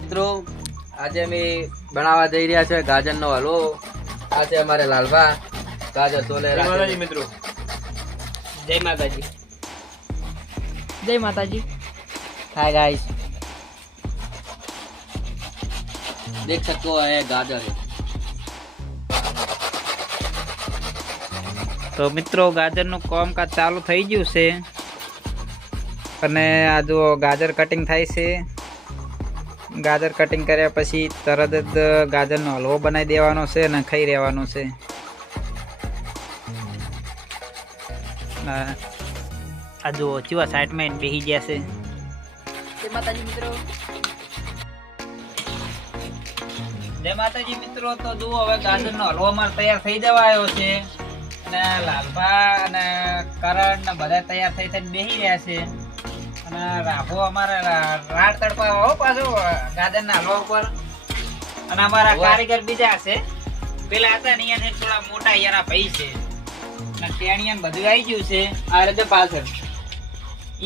મિત્રો આજે અમે બનાવવા જઈ રહ્યા છે ગાજરનો હલવો. આ છે અમારે લાલભા ગાજર છોલે. મિત્રો જય માતાજી. જય માતાજી. हाय गाइस, देख सकते हो ये गाजर है. તો મિત્રો ગાજરનું કામકાજ ચાલુ થઈ ગયું છે અને આ જો ગાજર કટિંગ થાય છે. ગાજર કટિંગ કર્યા પછી તરત જ ગાજરનો હલવો બનાવી દેવાનો છે અને ખાઈ રહેવાનો છે. આ જો ચીવા સાઈડમાં બેસી ગયા છે. જય માતાજી મિત્રો. જય માતાજી મિત્રો. તો જુઓ હવે ગાજરનો હલવો અમારે તૈયાર થઈ જવા આવ્યો છે અને લાલભા અને કરણ ને બધા તૈયાર થઈ થઈને બેસી રહ્યા છે અને રાભો અમારે રાત તડપા હો પાછો ગાજરના હલવા ઉપર. અને અમારા કારીગર બીજા છે, પેલા હતા ને અહીંયા થોડા મોટા યારા ભાઈ છે અને ટેણિયા બધું આવી ગયું છે. આ રીતે પાછળ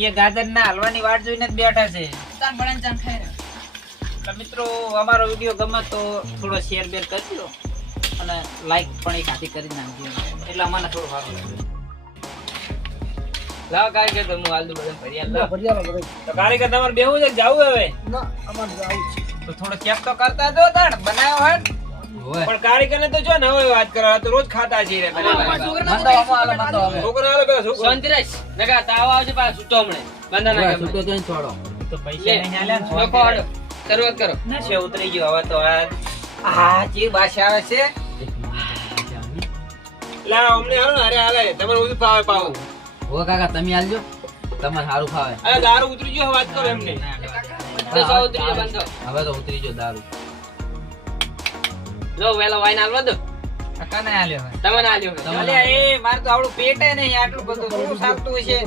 એ ગાજરના હલવાની વાટ જોઈને જ બેઠા છે. ચાન બનાવીને ચાન ખાઈ રહ્યા. તો મિત્રો અમારો વિડીયો ગમે તો થોડો શેર બેર કરી દો અને લાઈક પણ એક હાથી કરી નાખજો એટલે અમને થોડું સારું લાગે. लाओ गाजर तो मुंह आलू बदन भरिया ला. તો કારીગર તમારે બેહવું છે કે જાવું હવે? તો થોડો ચેક તો કરતા જો તાણ બનાવ્યો હોય ओए પણ કારીગર ને તો જો ને હવે વાત કરો, આ તો રોજ ખાતા છે રે. મતો આલો મતો અમે છોકરા આલો પેલા છોકરા. સંતરેશ નકા તાવ આવશે પાછો સુતો હમણે બંધા ના કે સુતો જઈને છોડો તો પૈસા નહીં આલ્યા ને લોકો આડો શરૂઆત કરો. નશે ઉતરી ગયો હવે તો આ જે ભાષા આવે છે. લા અમને હાલો ને, અરે હાલે તમારે ઉધી પાવે પાવો. ઓ કાકા તમે આલજો, તમને સારું ફાવે. અરે દારૂ ઉતરી ગયો, વાત કરો એમને. તો સૌ ઉતરી ગયો બંધો. હવે તો ઉતરી ગયો દારૂ. લો વેલો વાઈન આલવા દો. કને આલ્યો હોય તમને આલ્યો. એ મારે તો આવડું પેટ નહીં આટલું બધું થોડું સાલતું છે.